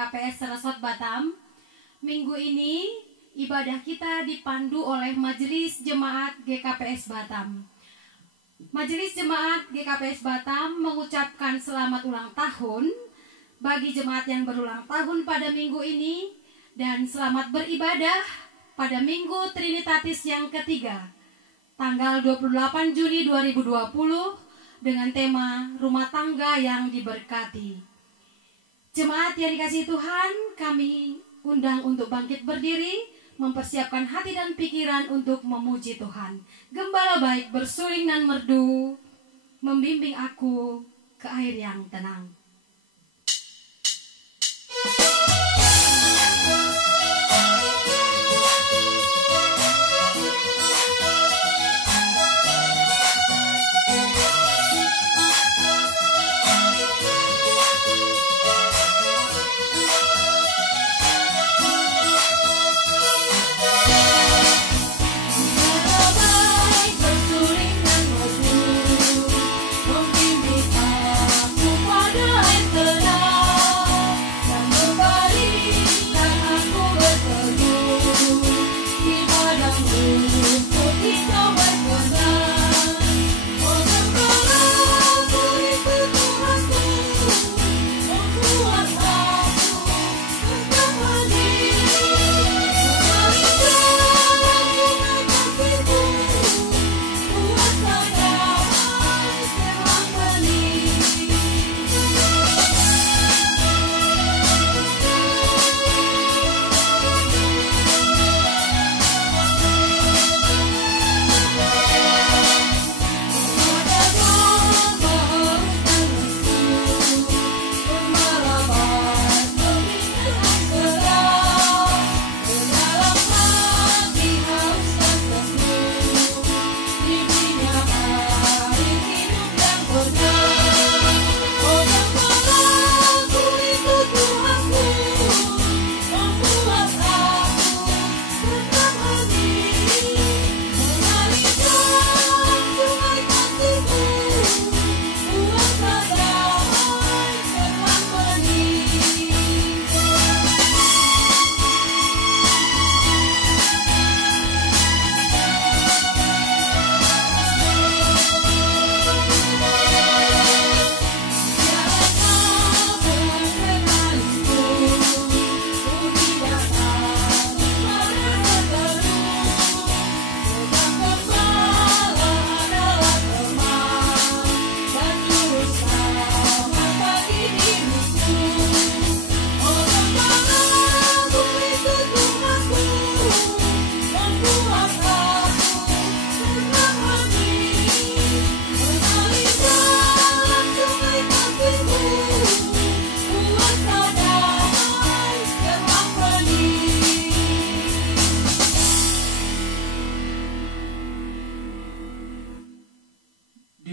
GKPS Seresot Batam. Minggu ini ibadah kita dipandu oleh Majelis Jemaat GKPS Batam. Majelis Jemaat GKPS Batam mengucapkan selamat ulang tahun bagi jemaat yang berulang tahun pada minggu ini dan selamat beribadah pada Minggu Trinitatis yang ketiga, tanggal 28 Juni 2020 dengan tema Rumah Tangga yang Diberkati. Jemaat yang dikasihi Tuhan, kami undang untuk bangkit berdiri, mempersiapkan hati dan pikiran untuk memuji Tuhan. Gembala baik bersuling dan merdu, membimbing aku ke air yang tenang.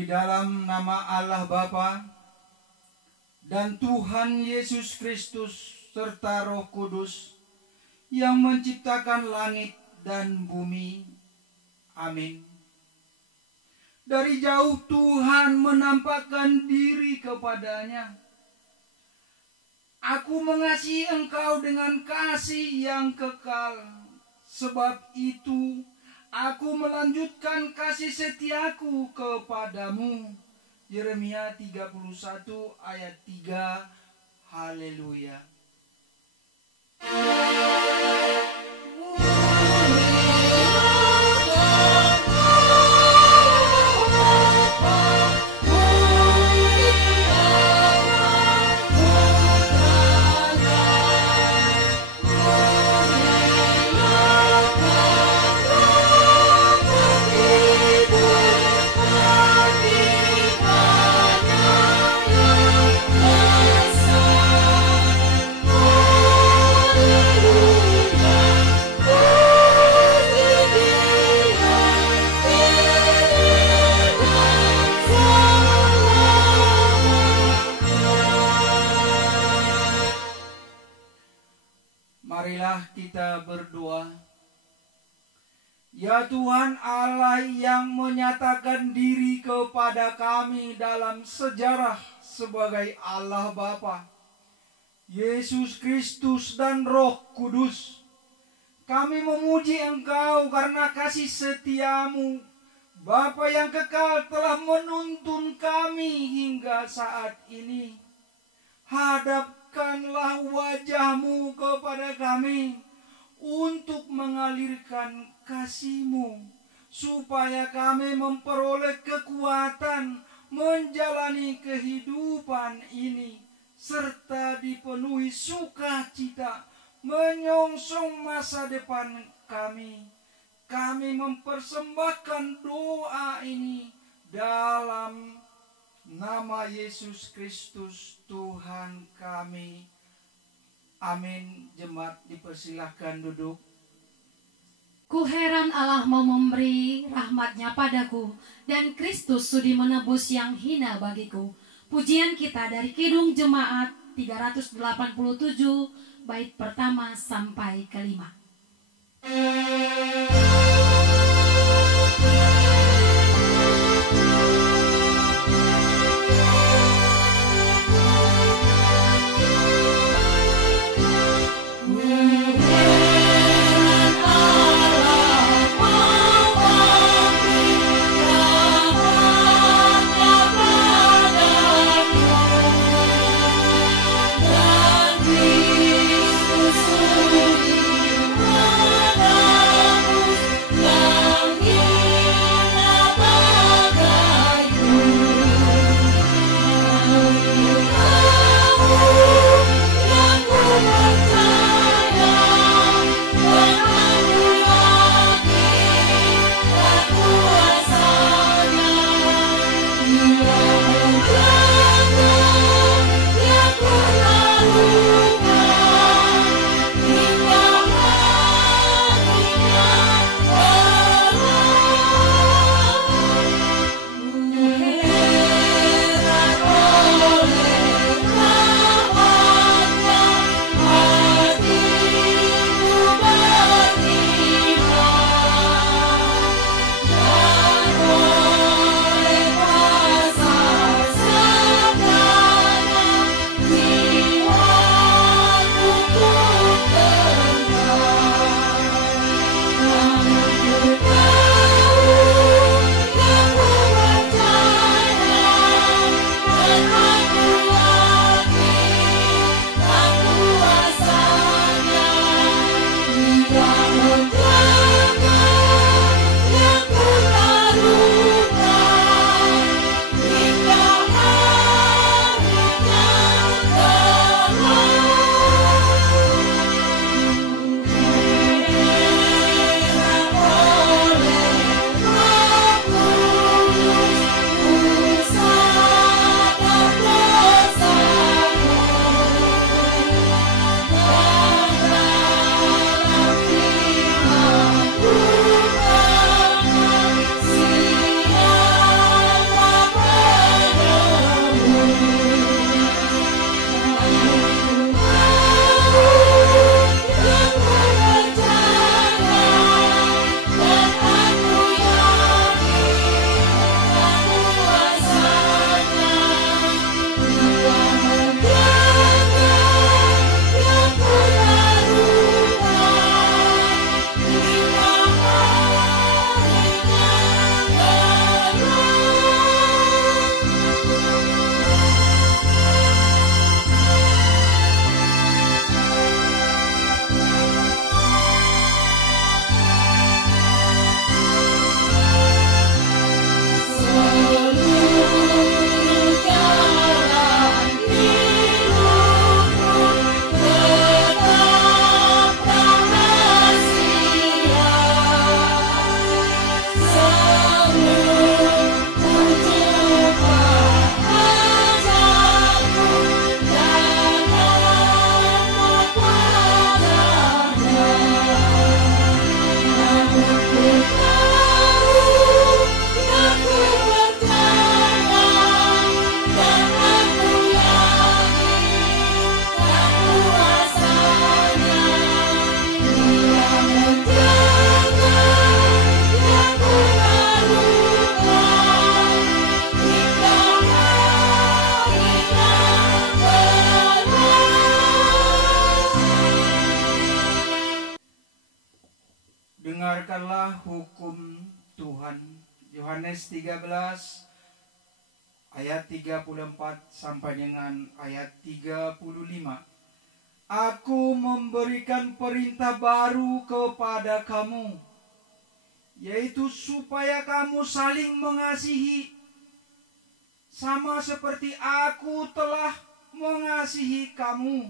Dalam nama Allah Bapa dan Tuhan Yesus Kristus serta Roh Kudus yang menciptakan langit dan bumi. Amin. Dari jauh Tuhan menampakkan diri kepadanya. Aku mengasihi engkau dengan kasih yang kekal. Sebab itu aku melanjutkan kasih setiaku kepadamu. Yeremia 31 ayat 3. Haleluya. Marilah kita berdoa. Ya Tuhan Allah yang menyatakan diri kepada kami dalam sejarah sebagai Allah Bapa, Yesus Kristus dan Roh Kudus, kami memuji Engkau karena kasih setiamu. Bapa yang kekal telah menuntun kami hingga saat ini. Hadapkanlah wajah-Mu kepada kami untuk mengalirkan kasih-Mu, supaya kami memperoleh kekuatan menjalani kehidupan ini, serta dipenuhi sukacita menyongsong masa depan kami. Kami mempersembahkan doa ini dalam nama Yesus Kristus Tuhan kami. Amin. Jemaat dipersilahkan duduk. Ku heran Allah mau memberi rahmat-Nya padaku, dan Kristus sudi menebus yang hina bagiku. Pujian kita dari Kidung Jemaat 387, bait pertama sampai kelima. Kristus sudi menebus Dengarkanlah hukum Tuhan. Yohanes 13 ayat 34 sampai dengan ayat 35. Aku memberikan perintah baru kepada kamu, yaitu supaya kamu saling mengasihi, sama seperti aku telah mengasihi kamu.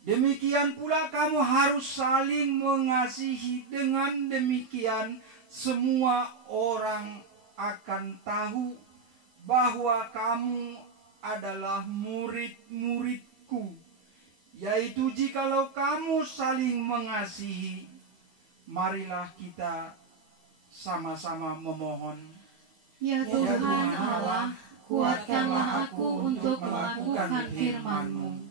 Demikian pula kamu harus saling mengasihi. Dengan demikian semua orang akan tahu bahwa kamu adalah murid-muridku, yaitu jikalau kamu saling mengasihi. Marilah kita sama-sama memohon. Ya Tuhan Allah, kuatkanlah aku untuk melakukan firman-Mu.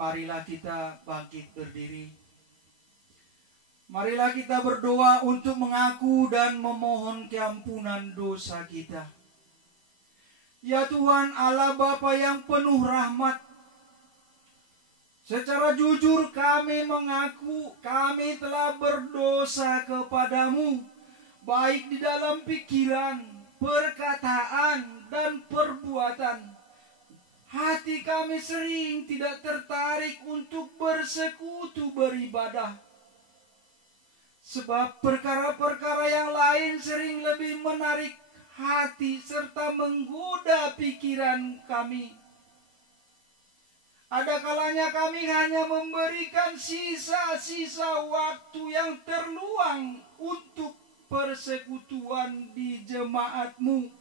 Marilah kita bangkit berdiri. Marilah kita berdoa untuk mengaku dan memohon keampunan dosa kita. Ya Tuhan Allah Bapa yang penuh rahmat, secara jujur kami mengaku kami telah berdosa kepadamu, baik di dalam pikiran, perkataan, dan perbuatan. Hati kami sering tidak tertarik untuk bersekutu beribadah. Sebab perkara-perkara yang lain sering lebih menarik hati serta menggoda pikiran kami. Ada kalanya kami hanya memberikan sisa-sisa waktu yang terluang untuk persekutuan di jemaat-Mu.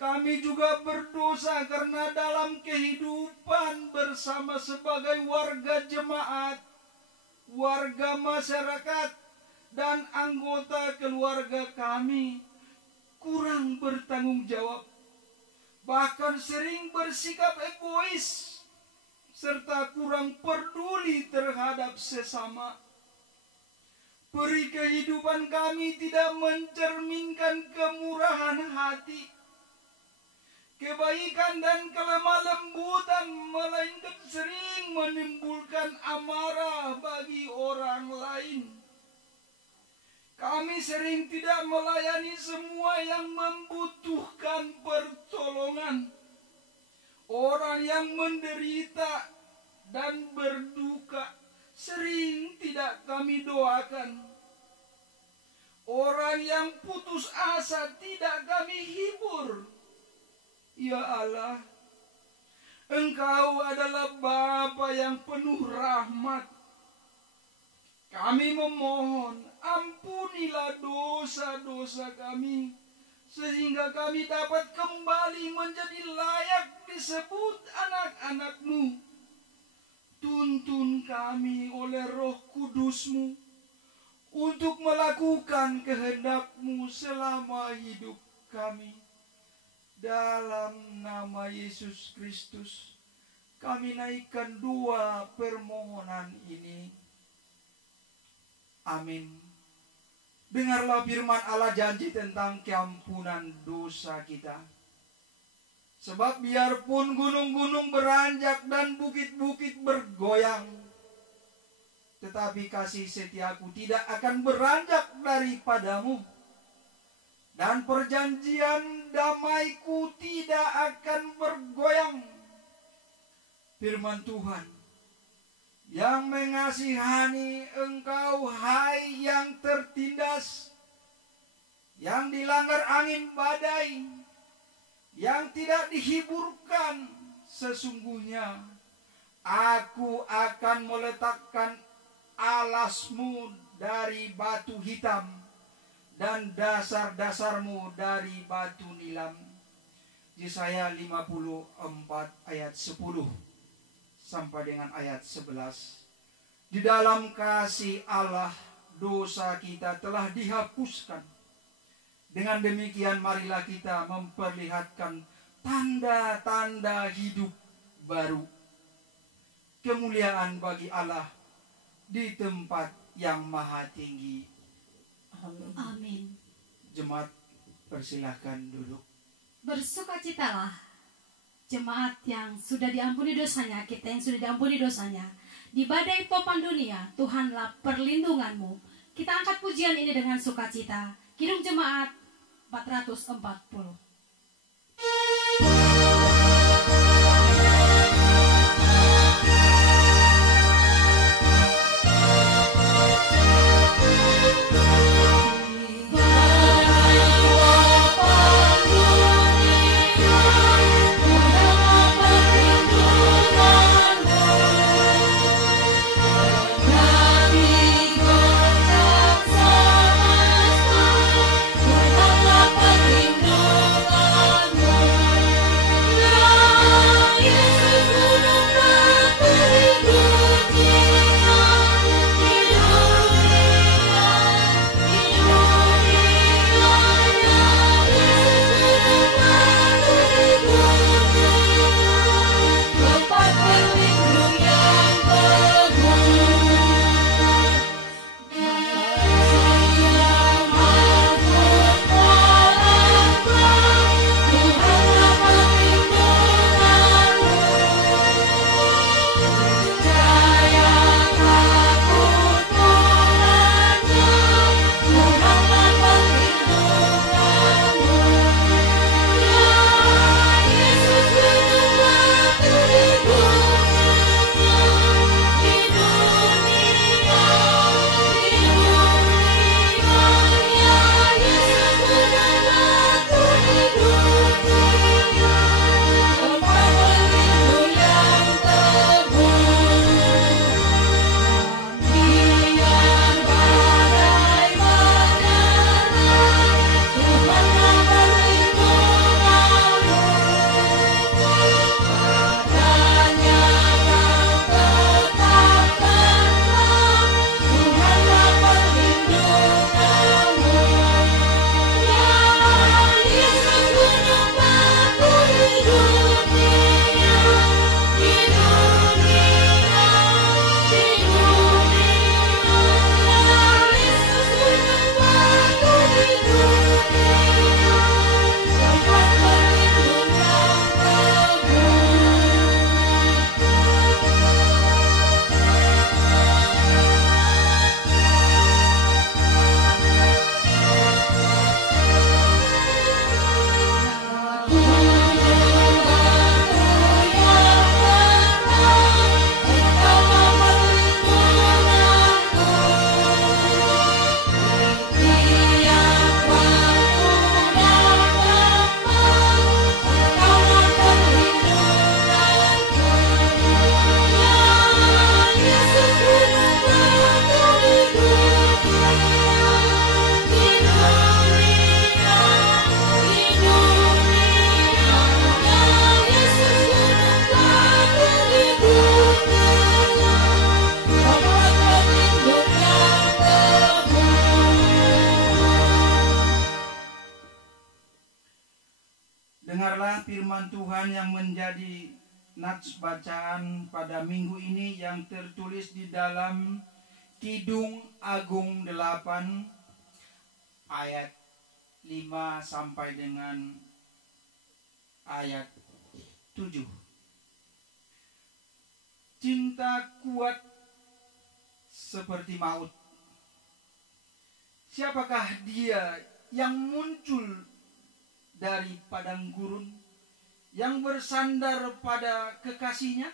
Kami juga berdosa karena dalam kehidupan bersama sebagai warga jemaat, warga masyarakat, dan anggota keluarga kami kurang bertanggung jawab, bahkan sering bersikap egois, serta kurang peduli terhadap sesama. Peri kehidupan kami tidak mencerminkan kemurahan hati, kebaikan dan kelemah lembutan, melainkan sering menimbulkan amarah bagi orang lain. Kami sering tidak melayani semua yang membutuhkan pertolongan, orang yang menderita dan berduka sering tidak kami doakan, orang yang putus asa tidak kami hibur. Ya Allah, Engkau adalah Bapa yang penuh rahmat. Kami memohon, ampunilah dosa-dosa kami, sehingga kami dapat kembali menjadi layak disebut anak-anak-Mu. Tuntun kami oleh Roh Kudus-Mu untuk melakukan kehendak-Mu selama hidup kami. Dalam nama Yesus Kristus, kami naikkan dua permohonan ini. Amin. Dengarlah firman Allah janji tentang keampunan dosa kita. Sebab biarpun gunung-gunung beranjak dan bukit-bukit bergoyang, tetapi kasih setiaku tidak akan beranjak daripadamu. Dan perjanjian damaiku tidak akan bergoyang. Firman Tuhan yang mengasihani engkau, hai yang tertindas, yang dilanggar angin badai, yang tidak dihiburkan, sesungguhnya aku akan meletakkan alasmu dari batu hitam dan dasar-dasarmu dari batu nilam. Yesaya 54 ayat 10 sampai dengan ayat 11. Di dalam kasih Allah dosa kita telah dihapuskan. Dengan demikian marilah kita memperlihatkan tanda-tanda hidup baru. Kemuliaan bagi Allah di tempat yang maha tinggi. Amin. Amin. Jemaat, persilahkan duduk. Bersukacitalah jemaat yang sudah diampuni dosanya, kita yang sudah diampuni dosanya. Di badai topan dunia, Tuhanlah perlindunganmu. Kita angkat pujian ini dengan sukacita. Kidung Jemaat 440. Dengarlah firman Tuhan yang menjadi nats bacaan pada minggu ini yang tertulis di dalam Kidung Agung 8 ayat 5 sampai dengan ayat 7. Cinta kuat seperti maut. Siapakah dia yang muncul dari padang gurun, yang bersandar pada kekasihnya?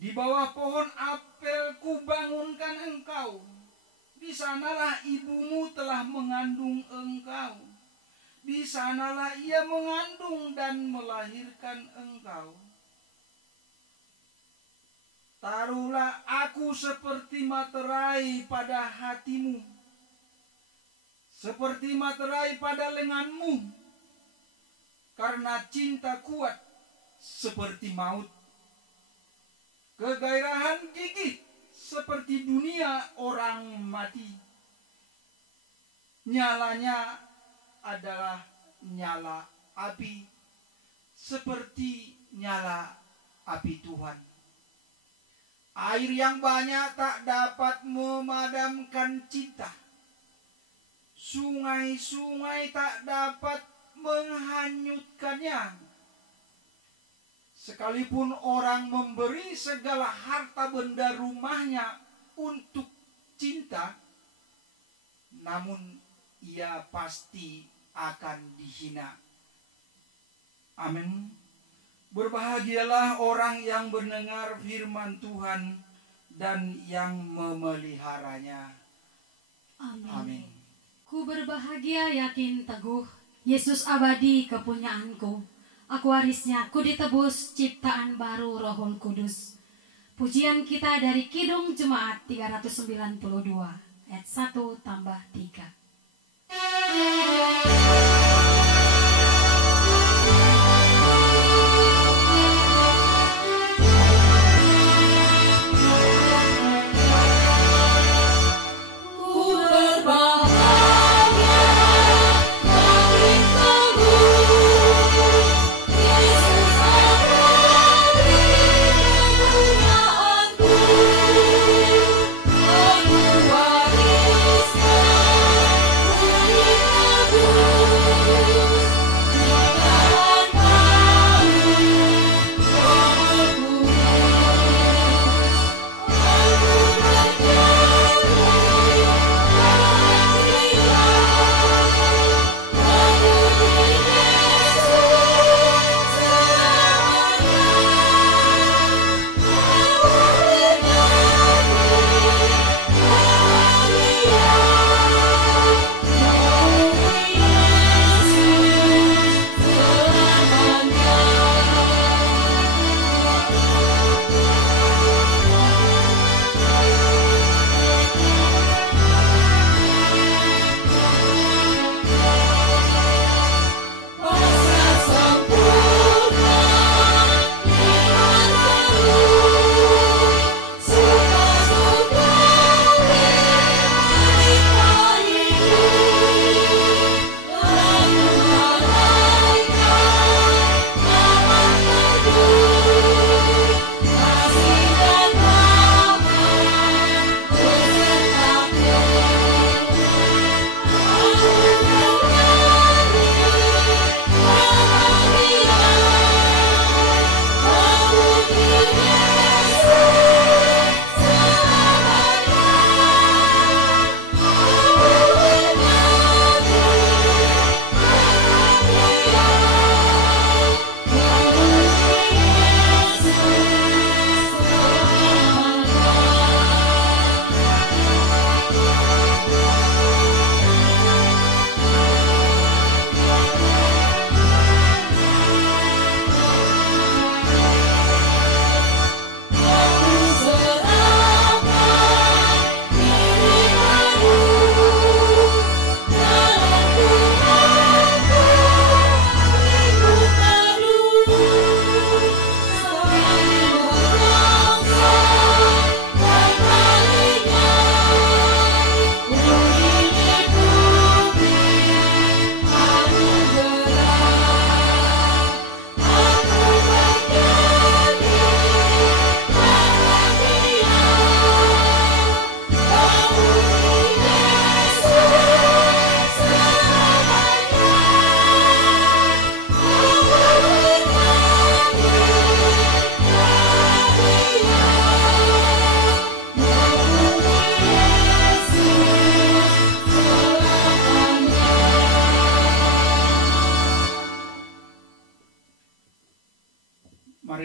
Di bawah pohon apel kubangunkan engkau. Di sanalah ibumu telah mengandung engkau. Di sanalah ia mengandung dan melahirkan engkau. Taruhlah aku seperti materai pada hatimu, seperti materai pada lenganmu, karena cinta kuat seperti maut. Kegairahan gigih seperti dunia orang mati. Nyalanya adalah nyala api, seperti nyala api Tuhan. Air yang banyak tak dapat memadamkan cinta. Sungai-sungai tak dapat menghanyutkannya. Sekalipun orang memberi segala harta benda rumahnya untuk cinta, namun ia pasti akan dihina. Amin. Berbahagialah orang yang mendengar firman Tuhan dan yang memeliharanya. Amin. Ku berbahagia yakin teguh, Yesus abadi kepunyaanku. Aku warisnya, ku ditebus ciptaan baru Rohul Kudus. Pujian kita dari Kidung Jemaat 392 ayat 1 tambah 3. Aku wariskan budi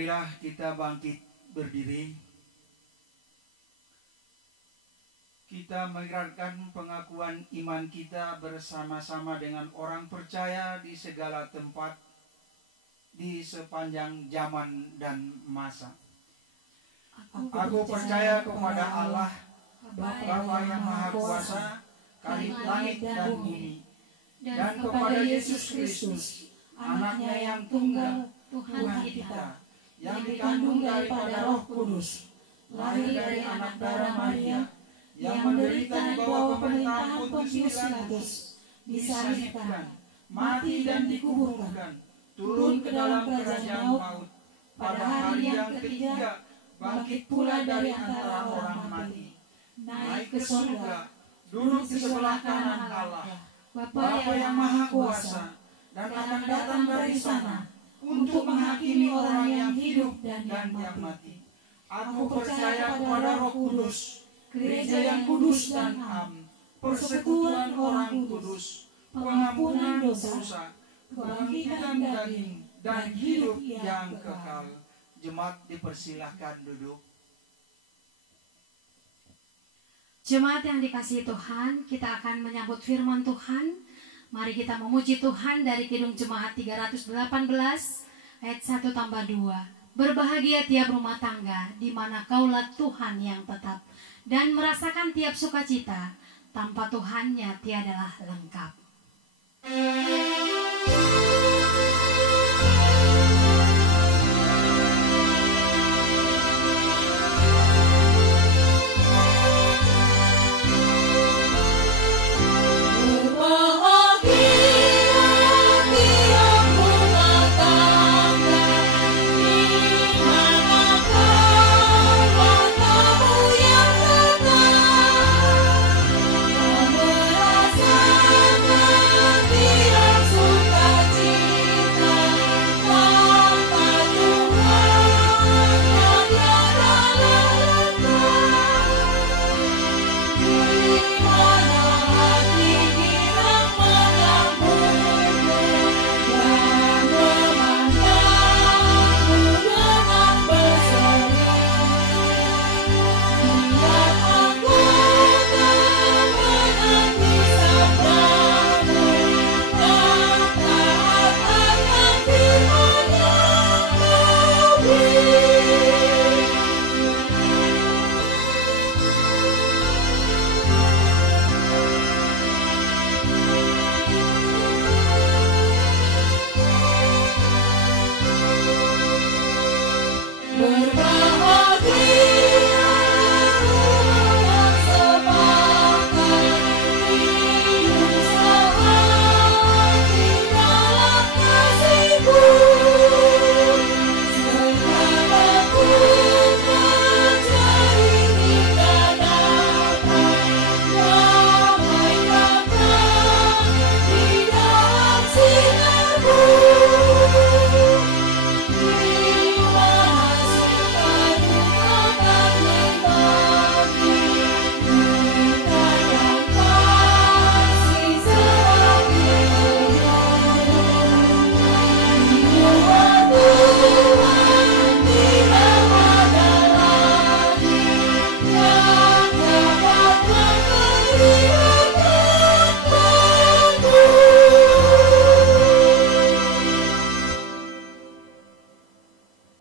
Marilah kita bangkit berdiri. Kita mengikrarkan pengakuan iman kita bersama-sama dengan orang percaya di segala tempat, di sepanjang zaman dan masa. Aku percaya kepada Allah, Bapa yang Maha Kuasa, Khalid langit dan bumi, dan kepada Yesus Kristus, Anaknya yang tunggal, Tuhan kita, yang dikandung daripada Roh Kudus, lahir dari anak darah Maria, yang menderita di bawah pemerintahan Pontius Pilatus, disalibkan, mati dan dikuburkan, turun ke dalam kerajaan maut, pada hari yang ketiga bangkit pula dari antara orang mati, naik ke surga, duduk di sebelah kanan Allah, Bapa yang Maha Kuasa, dan akan datang dari sana untuk menghakimi orang yang hidup dan yang mati. Aku percaya kepada Roh Kudus, Gereja yang kudus dan am, persekutuan orang kudus, pengampunan dosa, kebangkitan daging, dan hidup yang kekal. Jemaat dipersilahkan duduk. Jemaat yang dikasihi Tuhan, kita akan menyambut firman Tuhan. Mari kita memuji Tuhan dari Kidung Jemaat 318 ayat 1-2. Berbahagia tiap rumah tangga di mana kaulah Tuhan yang tetap, dan merasakan tiap sukacita, tanpa Tuhannya tiadalah lengkap.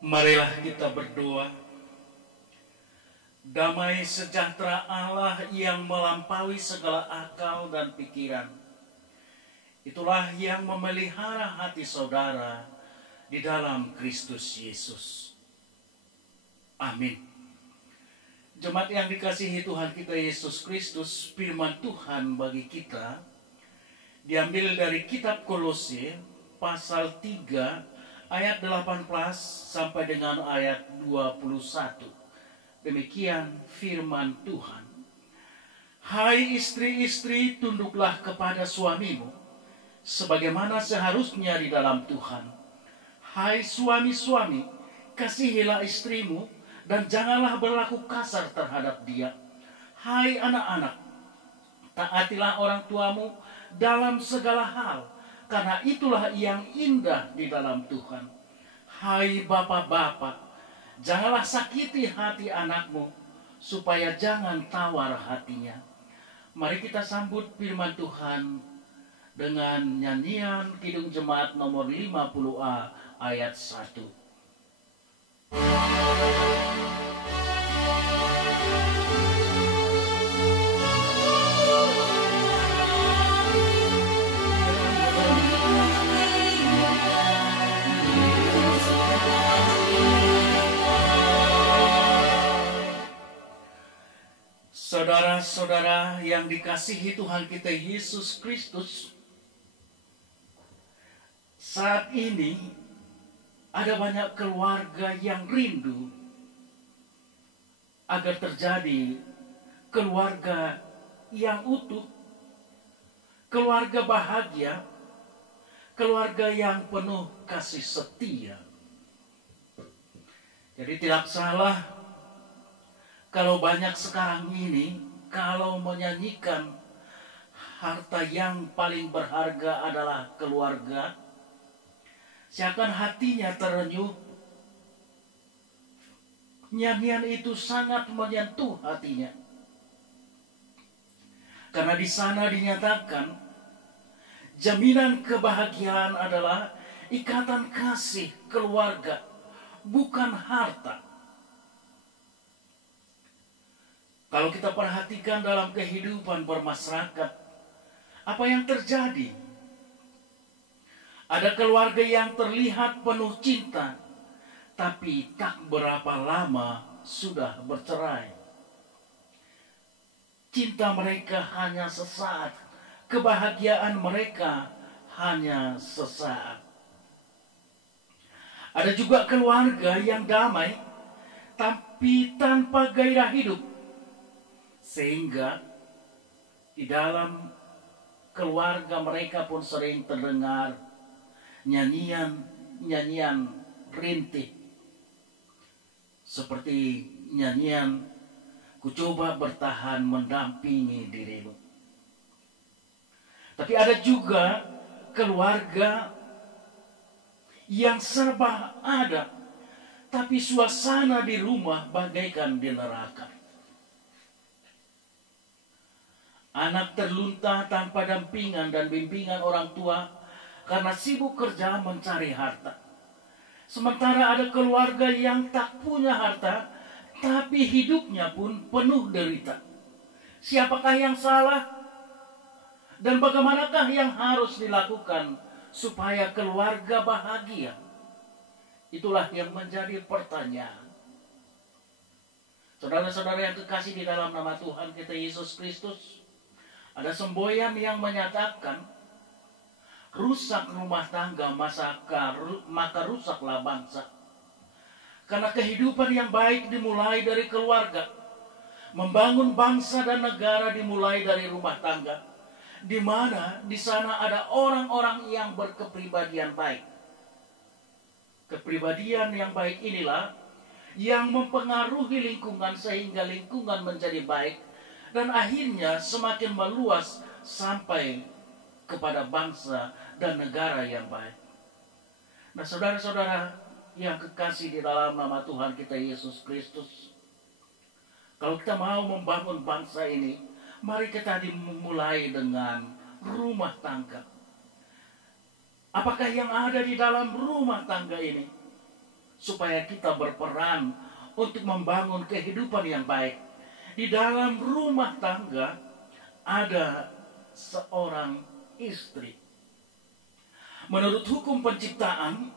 Marilah kita berdoa. Damai sejahtera Allah yang melampaui segala akal dan pikiran, itulah yang memelihara hati saudara di dalam Kristus Yesus. Amin. Jemaat yang dikasihi Tuhan kita Yesus Kristus, firman Tuhan bagi kita diambil dari kitab Kolose pasal 3 ayat 18 sampai dengan ayat 21. Demikian firman Tuhan. Hai istri-istri, tunduklah kepada suamimu, sebagaimana seharusnya di dalam Tuhan. Hai suami-suami, kasihilah istrimu, dan janganlah berlaku kasar terhadap dia. Hai anak-anak, taatilah orang tuamu dalam segala hal, karena itulah yang indah di dalam Tuhan. Hai bapak-bapak, janganlah sakiti hati anakmu, supaya jangan tawar hatinya. Mari kita sambut firman Tuhan dengan nyanyian Kidung Jemaat nomor 50A ayat 1. Saudara-saudara yang dikasihi Tuhan kita Yesus Kristus, saat ini ada banyak keluarga yang rindu agar terjadi keluarga yang utuh, keluarga bahagia, keluarga yang penuh kasih setia. Jadi tidak salah kalau banyak sekarang ini, kalau menyanyikan harta yang paling berharga adalah keluarga, seakan hatinya terenyuh. Nyanyian itu sangat menyentuh hatinya. Karena di sana dinyatakan, jaminan kebahagiaan adalah ikatan kasih keluarga, bukan harta. Kalau kita perhatikan dalam kehidupan bermasyarakat, apa yang terjadi? Ada keluarga yang terlihat penuh cinta, tapi tak berapa lama sudah bercerai. Cinta mereka hanya sesaat, kebahagiaan mereka hanya sesaat. Ada juga keluarga yang damai, tapi tanpa gairah hidup. Sehingga di dalam keluarga mereka pun sering terdengar nyanyian rintih. Seperti nyanyian, ku coba bertahan mendampingi dirimu. Tapi ada juga keluarga yang serba ada, tapi suasana di rumah bagaikan di neraka. Anak terlunta tanpa dampingan dan bimbingan orang tua karena sibuk kerja mencari harta. Sementara ada keluarga yang tak punya harta, tapi hidupnya pun penuh derita. Siapakah yang salah? Dan bagaimanakah yang harus dilakukan supaya keluarga bahagia? Itulah yang menjadi pertanyaan. Saudara-saudara yang kekasih di dalam nama Tuhan kita Yesus Kristus, ada semboyan yang menyatakan, rusak rumah tangga maka rusaklah bangsa. Karena kehidupan yang baik dimulai dari keluarga. Membangun bangsa dan negara dimulai dari rumah tangga, di mana di sana ada orang-orang yang berkepribadian baik. Kepribadian yang baik inilah yang mempengaruhi lingkungan sehingga lingkungan menjadi baik, dan akhirnya semakin meluas sampai kepada bangsa dan negara yang baik. Nah, saudara-saudara yang kekasih di dalam nama Tuhan kita Yesus Kristus, kalau kita mau membangun bangsa ini, mari kita dimulai dengan rumah tangga. Apakah yang ada di dalam rumah tangga ini? Supaya kita berperan untuk membangun kehidupan yang baik. Di dalam rumah tangga ada seorang istri. Menurut hukum penciptaan,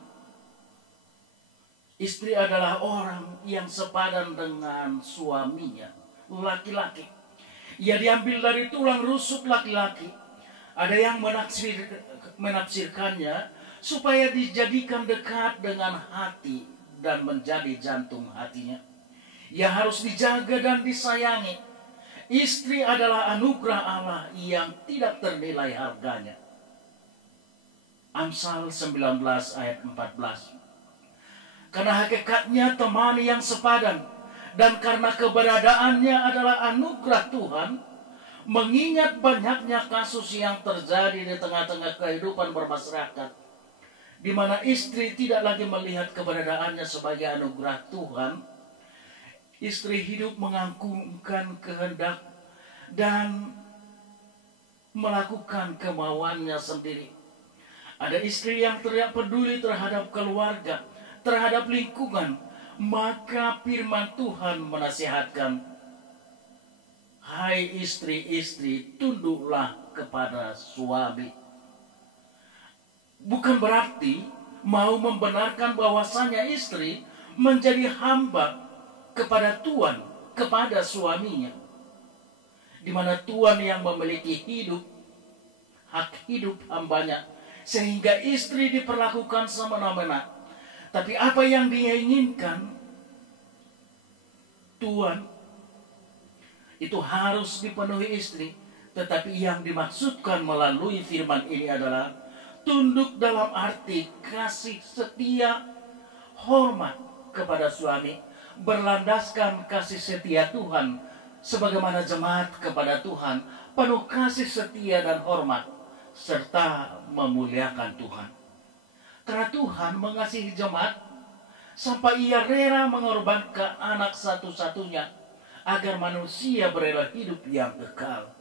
istri adalah orang yang sepadan dengan suaminya, laki-laki. Ia diambil dari tulang rusuk laki-laki. Ada yang menafsirkannya supaya dijadikan dekat dengan hati dan menjadi jantung hatinya. Ia harus dijaga dan disayangi. Istri adalah anugerah Allah yang tidak ternilai harganya. Amsal 19 ayat 14. Karena hakikatnya teman yang sepadan, dan karena keberadaannya adalah anugerah Tuhan, mengingat banyaknya kasus yang terjadi di tengah-tengah kehidupan bermasyarakat, di mana istri tidak lagi melihat keberadaannya sebagai anugerah Tuhan. Istri hidup mengagungkan kehendak dan melakukan kemauannya sendiri. Ada istri yang tidak peduli terhadap keluarga, terhadap lingkungan. Maka firman Tuhan menasihatkan, hai istri-istri, tunduklah kepada suami. Bukan berarti mau membenarkan bahwasanya istri menjadi hamba kepada Tuhan, kepada suaminya. Di mana Tuhan yang memiliki hidup, hak hidup hambanya. Sehingga istri diperlakukan semena-mena. Tapi apa yang dia inginkan, Tuhan, itu harus dipenuhi istri. Tetapi yang dimaksudkan melalui firman ini adalah tunduk dalam arti kasih setia, hormat kepada suami, berlandaskan kasih setia Tuhan, sebagaimana jemaat kepada Tuhan, penuh kasih setia dan hormat, serta memuliakan Tuhan. Karena Tuhan mengasihi jemaat, sampai ia rela mengorbankan anak satu-satunya, agar manusia beroleh hidup yang kekal.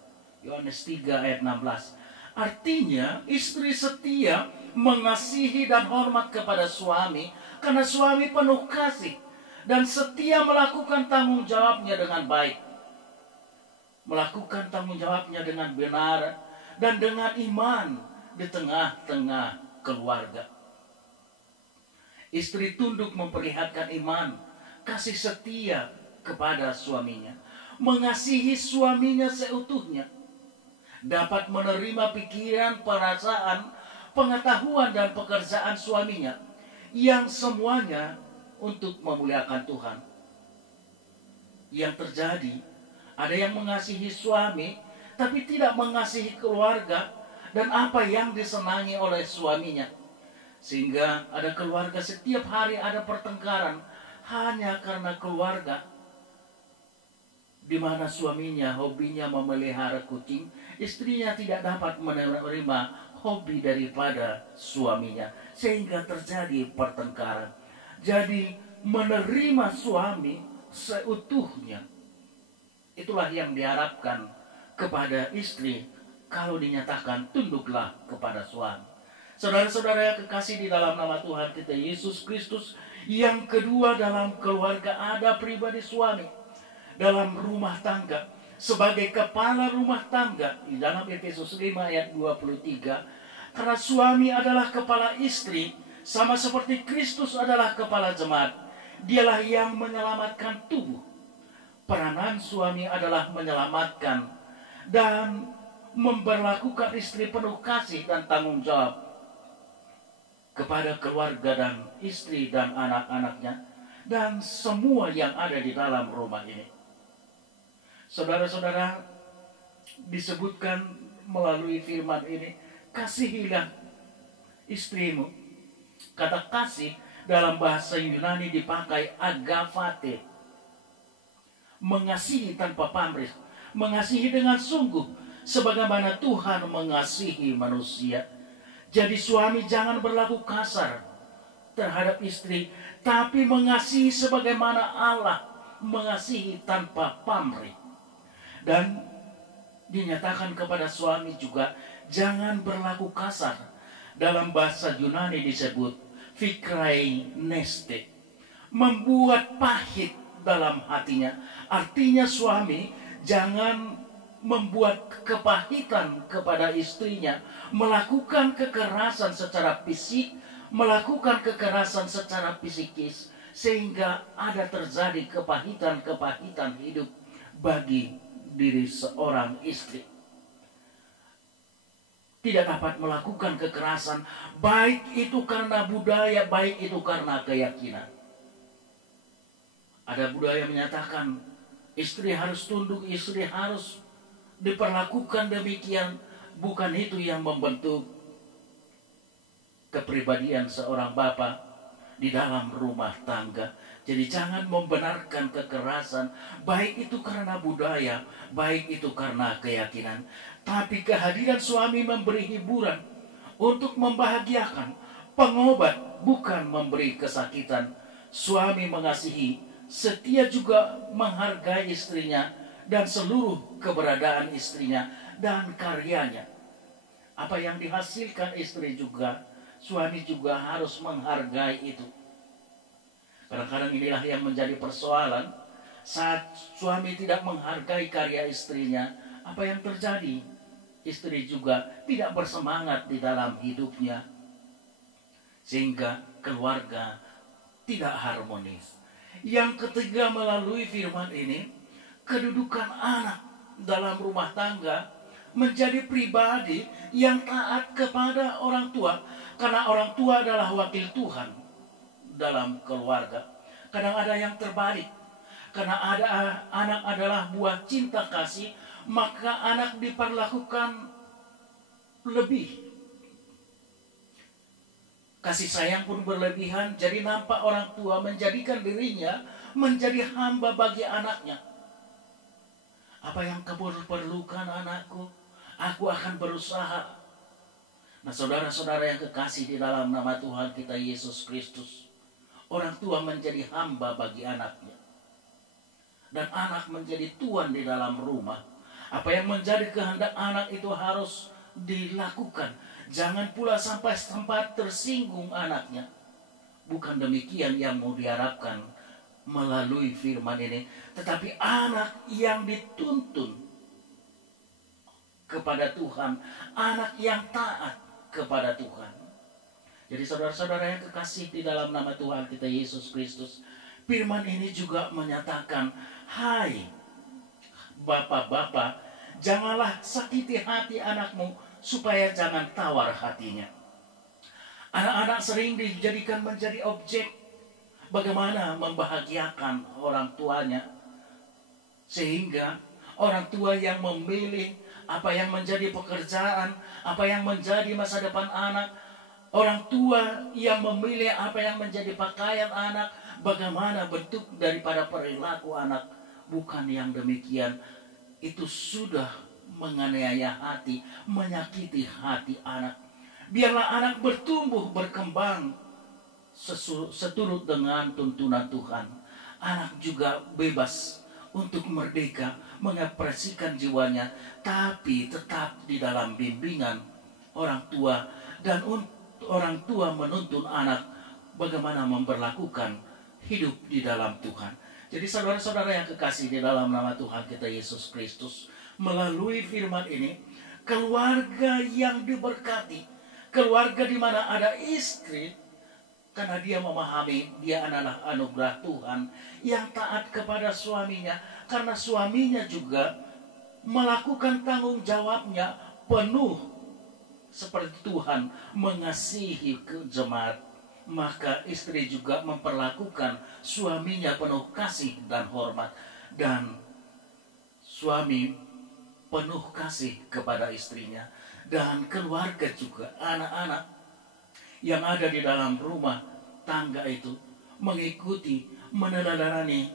Yohanes 3 ayat 16. Artinya istri setia mengasihi dan hormat kepada suami, karena suami penuh kasih dan setia melakukan tanggung jawabnya dengan baik. Melakukan tanggung jawabnya dengan benar dan dengan iman di tengah-tengah keluarga. Istri tunduk memperlihatkan iman, kasih setia kepada suaminya, mengasihi suaminya seutuhnya, dapat menerima pikiran, perasaan, pengetahuan dan pekerjaan suaminya, yang semuanya untuk memuliakan Tuhan. Yang terjadi, ada yang mengasihi suami tapi tidak mengasihi keluarga dan apa yang disenangi oleh suaminya. Sehingga ada keluarga setiap hari ada pertengkaran hanya karena keluarga, di mana suaminya hobinya memelihara kucing, istrinya tidak dapat menerima hobi daripada suaminya, sehingga terjadi pertengkaran. Jadi menerima suami seutuhnya, itulah yang diharapkan kepada istri kalau dinyatakan tunduklah kepada suami. Saudara-saudara yang kekasih di dalam nama Tuhan kita Yesus Kristus, yang kedua dalam keluarga ada pribadi suami dalam rumah tangga sebagai kepala rumah tangga di dalam Efesus 5 ayat 23. Karena suami adalah kepala istri, sama seperti Kristus adalah kepala jemaat. Dialah yang menyelamatkan tubuh. Peranan suami adalah menyelamatkan dan memperlakukan istri penuh kasih dan tanggung jawab kepada keluarga dan istri dan anak-anaknya dan semua yang ada di dalam rumah ini. Saudara-saudara, disebutkan melalui firman ini, kasihilah istrimu. Kata kasih dalam bahasa Yunani dipakai agapate, mengasihi tanpa pamrih, mengasihi dengan sungguh, sebagaimana Tuhan mengasihi manusia. Jadi suami jangan berlaku kasar terhadap istri, tapi mengasihi sebagaimana Allah mengasihi tanpa pamrih. Dan dinyatakan kepada suami juga jangan berlaku kasar. Dalam bahasa Yunani disebut fikrai neste, membuat pahit dalam hatinya. Artinya suami jangan membuat kepahitan kepada istrinya, melakukan kekerasan secara fisik, melakukan kekerasan secara psikis, sehingga ada terjadi kepahitan-kepahitan hidup bagi diri seorang istri. Tidak dapat melakukan kekerasan, baik itu karena budaya, baik itu karena keyakinan. Ada budaya menyatakan istri harus tunduk, istri harus diperlakukan demikian. Bukan itu yang membentuk kepribadian seorang bapa di dalam rumah tangga. Jadi jangan membenarkan kekerasan, baik itu karena budaya, baik itu karena keyakinan. Tapi kehadiran suami memberi hiburan untuk membahagiakan, pengobat, bukan memberi kesakitan. Suami mengasihi, setia juga menghargai istrinya dan seluruh keberadaan istrinya dan karyanya. Apa yang dihasilkan istri juga, suami juga harus menghargai itu. Kadang-kadang inilah yang menjadi persoalan. Saat suami tidak menghargai karya istrinya, apa yang terjadi? Istri juga tidak bersemangat di dalam hidupnya, sehingga keluarga tidak harmonis. Yang ketiga, melalui firman ini, kedudukan anak dalam rumah tangga menjadi pribadi yang taat kepada orang tua, karena orang tua adalah wakil Tuhan dalam keluarga. Kadang ada yang terbalik, karena ada anak adalah buah cinta kasih, maka anak diperlakukan lebih. Kasih sayang pun berlebihan, jadi nampak orang tua menjadikan dirinya menjadi hamba bagi anaknya. Apa yang kamu perlukan anakku, aku akan berusaha. Nah, saudara-saudara yang kekasih di dalam nama Tuhan kita Yesus Kristus, orang tua menjadi hamba bagi anaknya. Dan anak menjadi tuan di dalam rumah. Apa yang menjadi kehendak anak itu harus dilakukan. Jangan pula sampai sempat tersinggung anaknya. Bukan demikian yang mau diharapkan melalui firman ini. Tetapi anak yang dituntun kepada Tuhan, anak yang taat kepada Tuhan. Jadi saudara-saudara yang kekasih di dalam nama Tuhan kita Yesus Kristus, firman ini juga menyatakan, hai bapak-bapak, janganlah sakiti hati anakmu supaya jangan tawar hatinya. Anak-anak sering dijadikan menjadi objek bagaimana membahagiakan orang tuanya, sehingga orang tua yang memilih apa yang menjadi pekerjaan, apa yang menjadi masa depan anak, orang tua yang memilih apa yang menjadi pakaian anak, bagaimana bentuk daripada perilaku anak. Bukan yang demikian, itu sudah menganiaya hati, menyakiti hati anak. Biarlah anak bertumbuh, berkembang seturut dengan tuntunan Tuhan. Anak juga bebas untuk merdeka, mengekspresikan jiwanya, tapi tetap di dalam bimbingan orang tua. Dan orang tua menuntun anak bagaimana memperlakukan hidup di dalam Tuhan. Jadi saudara-saudara yang kekasih di dalam nama Tuhan kita Yesus Kristus, melalui firman ini, keluarga yang diberkati, keluarga di mana ada istri, karena dia memahami dia adalah anugerah Tuhan, yang taat kepada suaminya, karena suaminya juga melakukan tanggung jawabnya penuh seperti Tuhan mengasihi jemaat. Maka istri juga memperlakukan suaminya penuh kasih dan hormat, dan suami penuh kasih kepada istrinya, dan keluarga juga, anak-anak yang ada di dalam rumah tangga itu mengikuti, meneladani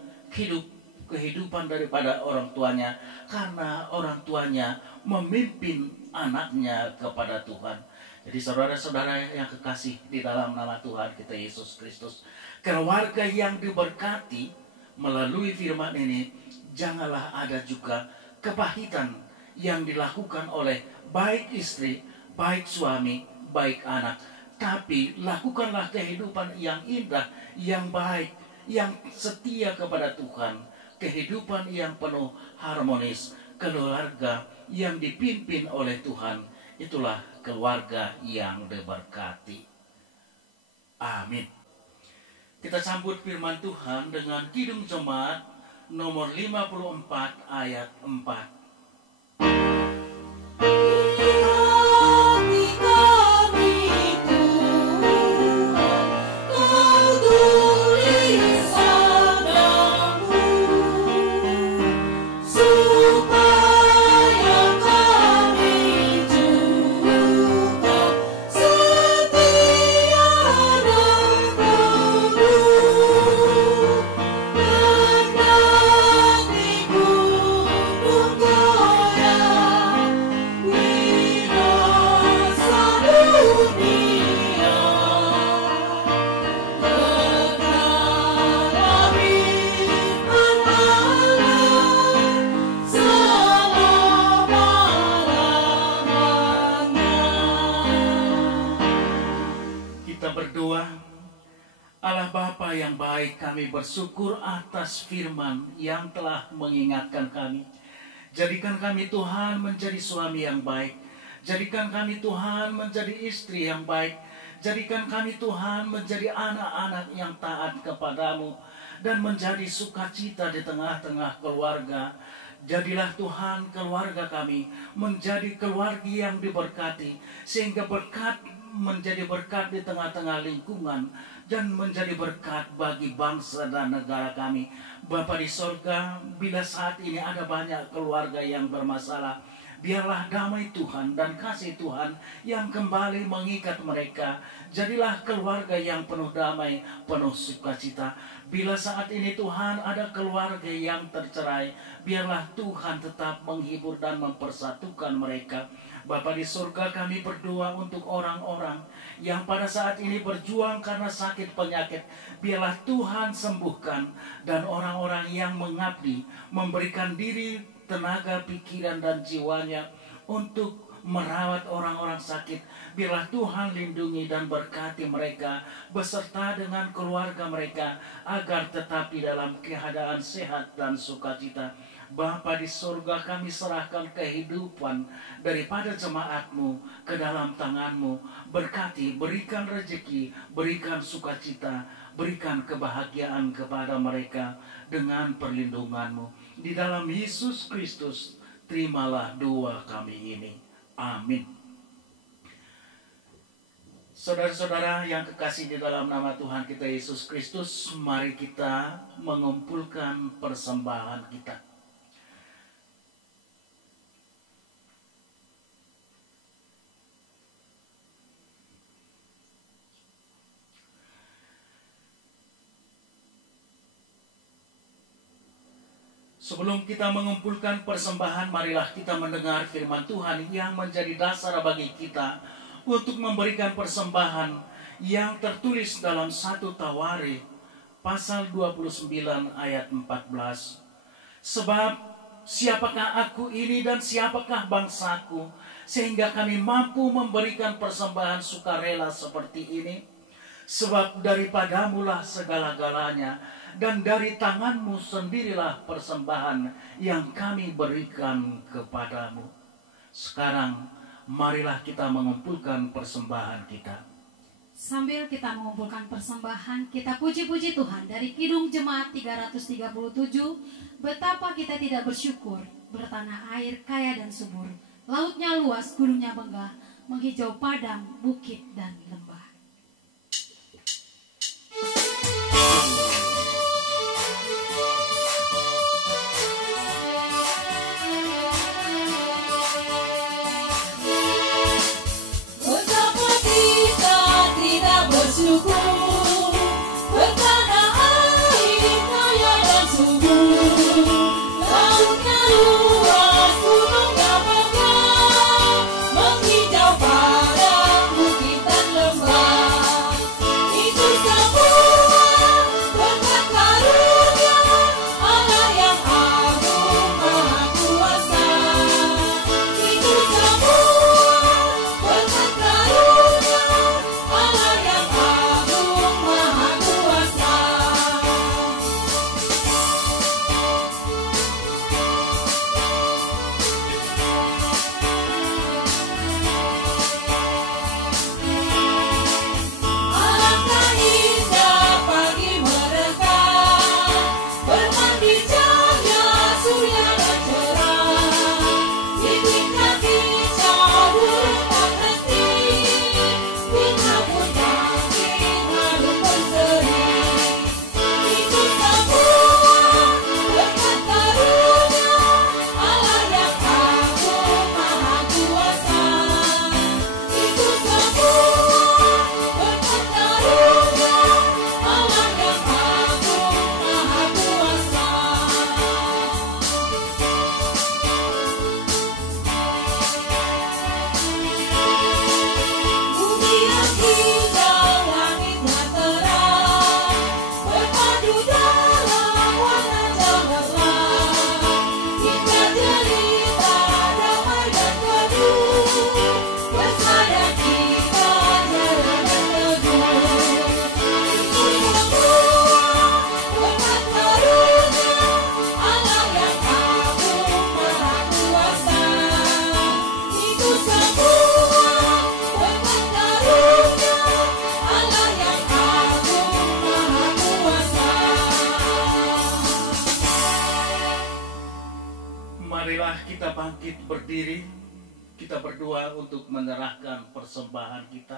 kehidupan daripada orang tuanya, karena orang tuanya memimpin anaknya kepada Tuhan. Jadi saudara-saudara yang kekasih di dalam nama Tuhan kita Yesus Kristus, keluarga yang diberkati melalui firman ini, janganlah ada juga kepahitan yang dilakukan oleh baik istri, baik suami, baik anak. Tapi lakukanlah kehidupan yang indah, yang baik, yang setia kepada Tuhan. Kehidupan yang penuh harmonis, keluarga yang dipimpin oleh Tuhan. Itulah keluarga yang diberkati. Amin. Kita sambut firman Tuhan dengan Kidung Jemaat nomor 54 ayat 4. Tunggu Bapa yang baik, kami bersyukur atas firman yang telah mengingatkan kami. Jadikan kami Tuhan menjadi suami yang baik. Jadikan kami Tuhan menjadi istri yang baik. Jadikan kami Tuhan menjadi anak-anak yang taat kepadamu. Dan menjadi sukacita di tengah-tengah keluarga. Jadilah Tuhan keluarga kami menjadi keluarga yang diberkati. Sehingga berkat menjadi berkat di tengah-tengah lingkungan. Dan menjadi berkat bagi bangsa dan negara kami. Bapa di sorga, bila saat ini ada banyak keluarga yang bermasalah, biarlah damai Tuhan dan kasih Tuhan yang kembali mengikat mereka. Jadilah keluarga yang penuh damai, penuh sukacita. Bila saat ini Tuhan ada keluarga yang tercerai, biarlah Tuhan tetap menghibur dan mempersatukan mereka. Bapa di surga, kami berdoa untuk orang-orang yang pada saat ini berjuang karena sakit penyakit. Biarlah Tuhan sembuhkan. Dan orang-orang yang mengabdi, memberikan diri, tenaga, pikiran, dan jiwanya untuk merawat orang-orang sakit. Biarlah Tuhan lindungi dan berkati mereka beserta dengan keluarga mereka agar tetap di dalam keadaan sehat dan sukacita. Bapa di surga, kami serahkan kehidupan daripada jemaat-Mu ke dalam tangan-Mu. Berkati, berikan rezeki, berikan sukacita, berikan kebahagiaan kepada mereka dengan perlindungan-Mu. Di dalam Yesus Kristus, terimalah doa kami ini. Amin. Saudara-saudara yang kekasih di dalam nama Tuhan kita Yesus Kristus, mari kita mengumpulkan persembahan kita. Sebelum kita mengumpulkan persembahan, marilah kita mendengar firman Tuhan yang menjadi dasar bagi kita untuk memberikan persembahan yang tertulis dalam 1 Tawarik pasal 29 ayat 14. Sebab siapakah aku ini dan siapakah bangsaku, sehingga kami mampu memberikan persembahan sukarela seperti ini? Sebab daripadamulah segala-galanya, dan dari tanganmu sendirilah persembahan yang kami berikan kepadamu. Sekarang marilah kita mengumpulkan persembahan kita. Sambil kita mengumpulkan persembahan, kita puji-puji Tuhan dari Kidung Jemaat 337. Betapa kita tidak bersyukur, bertanah air kaya dan subur, lautnya luas, gunungnya megah, menghijau padang, bukit dan lembah. Bertanah air kaya dan subur, lautnya luas, gunungnya megah, menghijau padang, bukit dan lembah. Itu semua kita bangkit berdiri, kita berdoa untuk menyerahkan persembahan kita.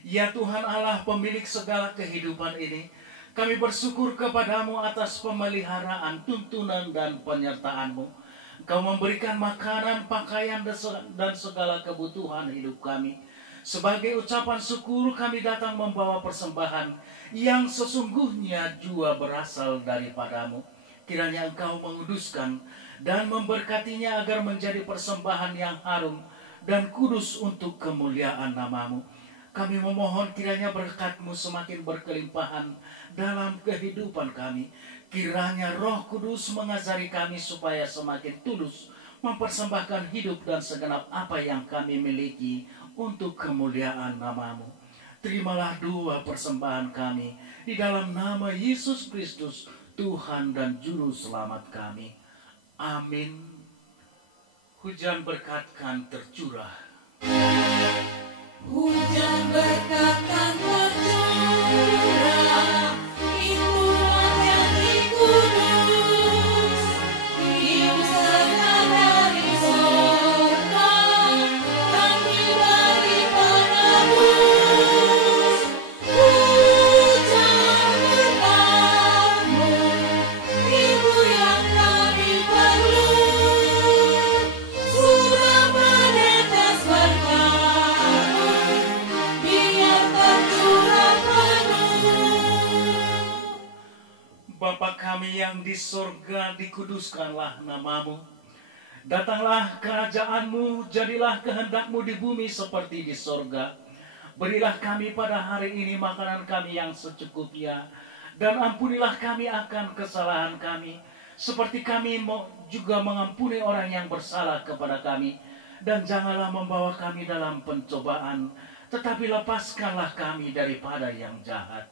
Ya Tuhan Allah, pemilik segala kehidupan ini, kami bersyukur kepadamu atas pemeliharaan, tuntunan, dan penyertaan-Mu. Engkau memberikan makanan, pakaian, dan segala kebutuhan hidup kami. Sebagai ucapan syukur, kami datang membawa persembahan yang sesungguhnya jua berasal daripadamu. Kiranya Engkau menguduskan dan memberkatinya agar menjadi persembahan yang harum dan kudus untuk kemuliaan nama-Mu. Kami memohon kiranya berkat-Mu semakin berkelimpahan dalam kehidupan kami. Kiranya Roh Kudus mengajari kami supaya semakin tulus mempersembahkan hidup dan segenap apa yang kami miliki untuk kemuliaan nama-Mu. Terimalah dua persembahan kami di dalam nama Yesus Kristus, Tuhan dan Juru Selamat kami. Amin. Hujan berkat kan tercurah. Hujan berkat kan tercurah, itulah yang dikudus, diusahakan dari sorga, dan diberi penebus. Hujan berkat-Mu, itu yang kami perlu, sudah menetes berkat. Bapa kami yang di sorga, dikuduskanlah nama-Mu. Datanglah kerajaan-Mu, jadilah kehendak-Mu di bumi seperti di sorga. Berilah kami pada hari ini makanan kami yang secukupnya, dan ampunilah kami akan kesalahan kami, seperti kami juga mengampuni orang yang bersalah kepada kami. Dan janganlah membawa kami dalam pencobaan, tetapi lepaskanlah kami daripada yang jahat.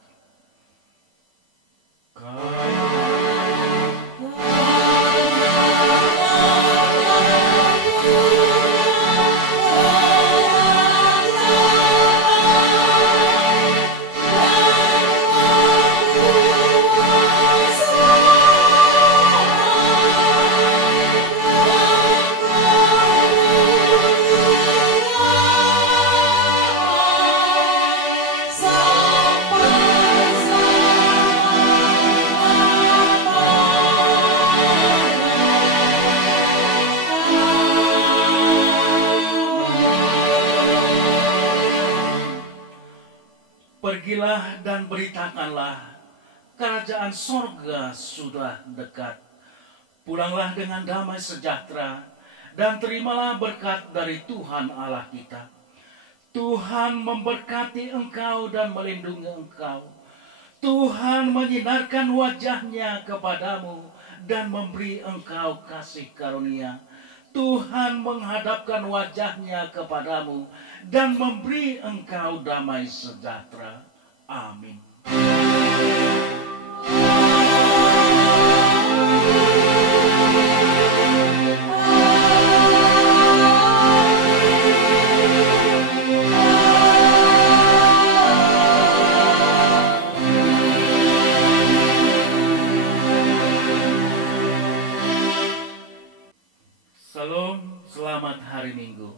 Pergilah dan beritakanlah, kerajaan sorga sudah dekat. Pulanglah dengan damai sejahtera, dan terimalah berkat dari Tuhan Allah kita. Tuhan memberkati engkau dan melindungi engkau. Tuhan menyinarkan wajahnya kepadamu dan memberi engkau kasih karunia. Tuhan menghadapkan wajahnya kepadamu dan memberi engkau damai sejahtera. Amin. Salam, selamat hari Minggu.